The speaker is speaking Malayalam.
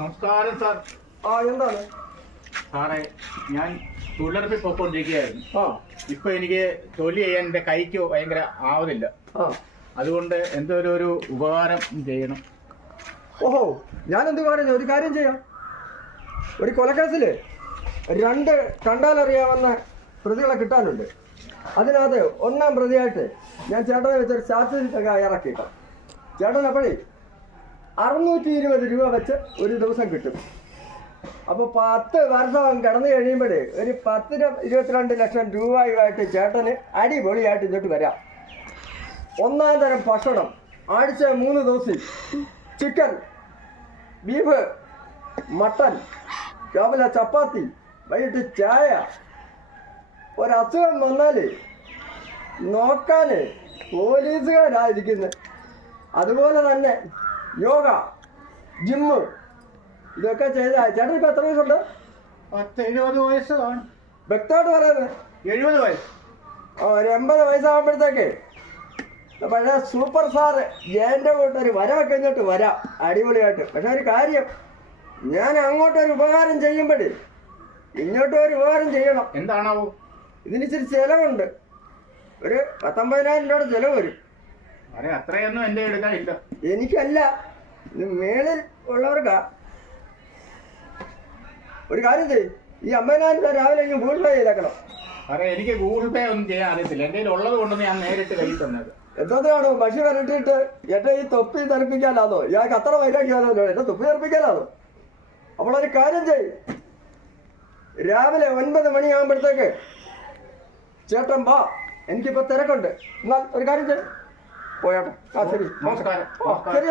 നമസ്കാരം സാർ. എന്താണ് സാറേ, ഞാൻ തൊഴിലുറപ്പിൽ പോയിക്കൊണ്ടിരിക്കുകയായിരുന്നു. ഇപ്പൊ എനിക്ക് ജോലി ചെയ്യാൻ എന്റെ കൈക്ക് ഭയങ്കര ആവുന്നില്ല. അതുകൊണ്ട് എന്തൊരു ഒരു ഉപകാരം ചെയ്യണം. ഓഹോ, ഞാൻ എന്ത് കാര്യം? ഒരു കാര്യം ചെയ്യാം. ഒരു കൊലക്കേസില് 2 കണ്ടാലറിയാവുന്ന പ്രതികളെ കിട്ടാനുണ്ട്. അതിനകത്ത് 1-ാം പ്രതിയായിട്ട് ഞാൻ ചേട്ടനെ വെച്ചൊരു സ്റ്റാറ്റിസ്റ്റിക്സ് ഇറക്കിയിട്ടാം. ചേട്ടൻ അപ്പോഴേ 620 രൂപ വെച്ച് ഒരു ദിവസം കിട്ടും. അപ്പോൾ 10 വർഷം കിടന്നു കഴിയുമ്പോൾ ഒരു 22 ലക്ഷം രൂപയുമായിട്ട് ചേട്ടന് അടിപൊളിയായിട്ട് ഇങ്ങോട്ട് വരാം. 1-ാം തരം ഭക്ഷണം ആഴ്ച 3 ദിവസം, ചിക്കൻ, ബീഫ്, മട്ടൻ, രാവിലെ ചപ്പാത്തി, വൈകിട്ട് ചായ. ഒരസുഖം വന്നാൽ നോക്കാൻ പോലീസുകാരായിരിക്കുന്നത്. അതുപോലെ തന്നെ യോഗ, ജിമ്മ്, ഇതൊക്കെ ചെയ്താൽ ചേട്ടൻ ഇപ്പം എത്ര വയസ്സുണ്ട്? 70 വയസ്സ് കാണും. വ്യക്തമായിട്ട് പറയുന്നത് 70 വയസ്സ്. ഒരു 80 വയസ്സാകുമ്പോഴത്തേക്ക് പഴയ സൂപ്പർ സ്റ്റാർ ജയൻ്റെ കൂട്ടൊരു വരമൊക്കെ ഇങ്ങോട്ട് വരാം അടിപൊളിയായിട്ട്. പക്ഷെ ഒരു കാര്യം, ഞാൻ അങ്ങോട്ടൊരു ഉപകാരം ചെയ്യുമ്പോൾ ഇങ്ങോട്ടൊരു ഉപകാരം ചെയ്യണം. എന്താണാവോ? ഇതിനിച്ചിരി ചിലവുണ്ട്. ഒരു 19,000 രൂപയുടെ ചിലവ് വരും. അതെ, അത്രയൊന്നും എൻ്റെ എടുക്കാനില്ല. എനിക്കല്ല, ഇത് മേളിൽ ഉള്ളവർക്കാ. ഒരു കാര്യം ചെയ്യും, ഈ 50,000 രൂപ രാവിലെ ഇങ്ങനെ ഗൂഗിൾ പേ ചെയ്തേക്കണം. അതെ, എനിക്ക് ഗൂഗിൾ പേ ഒന്നും ചെയ്യാൻ അറിയത്തില്ല. എൻ്റെ കയ്യിൽ ഉള്ളത് കൊണ്ടൊന്ന് ഞാൻ നേരിട്ട് കൈ തന്നത്. എന്തോന്നാണോ മഷി വരട്ടിയിട്ട് എന്റെ ഈ തൊപ്പി തെറിപ്പിക്കാനാണോ? ഇയാൾക്ക് അത്ര വൈരാഗ്യാണോ? എന്റെ തൊപ്പി തെറിപ്പിക്കാനാണോ? അപ്പോൾ ഒരു കാര്യം ചെയ്യും, രാവിലെ 9 മണിയാകുമ്പോഴത്തേക്ക് ചേട്ടൻ വാ, എനിക്കിപ്പോ തിരക്കുണ്ട്. എന്നാൽ ഒരു കാര്യം ചെയ്യും, പോയാട്ടെ. ശരി, നമസ്കാരം. ശരി.